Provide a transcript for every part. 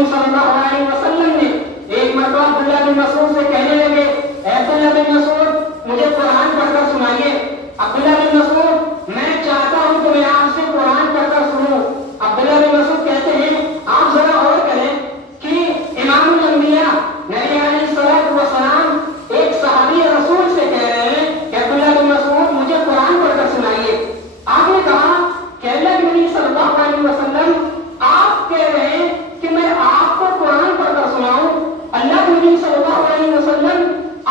کریم صلی اللہ علیہ وسلم نے ایک مرتبہ عبداللہ بن مسعود سے کہنے لگے، اے عبداللہ بن مسعود مجھے قرآن پڑھ کر سنائیے۔ عبداللہ بن مسعود میں چاہتا ہوں کہ میں آپ سے قرآن پڑھ کر سنوں۔ عبداللہ بن مسعود کہتے ہیں آپ ذرا اور کہیں کہ امام الانبیاء نبی علیہ الصلوۃ والسلام ایک صحابی رسول سے کہہ رہے ہیں کہ عبداللہ بن مسعود مجھے قرآن پڑھ کر سنائیے۔ آپ نے کہا کہ اللہ کے نبی صلی اللہ علیہ وسلم آپ کہہ رہے ہیں کہ میں آپ کو قرآن پڑھ کر سناؤں؟ اللہ کے نبی صلی اللہ علیہ وسلم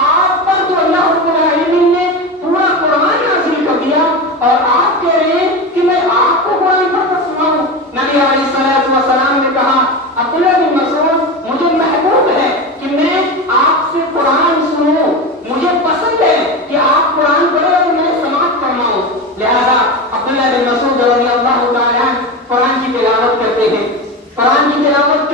آپ پر تو اللہ رب العالمین نے پورا قرآن نازل کر دیا اور آپ کہہ رہے ہیں کہ میں آپ کو قرآن پڑھ کر سناؤں؟ نبی علیہ الصلوۃ والسلام نے کہا عبداللہ بن مسعود مجھے محبوب ہے کہ میں آپ سے قرآن سنوں، مجھے پسند ہے کہ آپ قرآن پڑھیں اور میں سماعت فرماؤں۔ لہذا عبداللہ بن مسعود رضی اللہ تعالیٰ عنہ قرآن کی تلاوت کرتے ہیں۔ قرآن کی تلاوت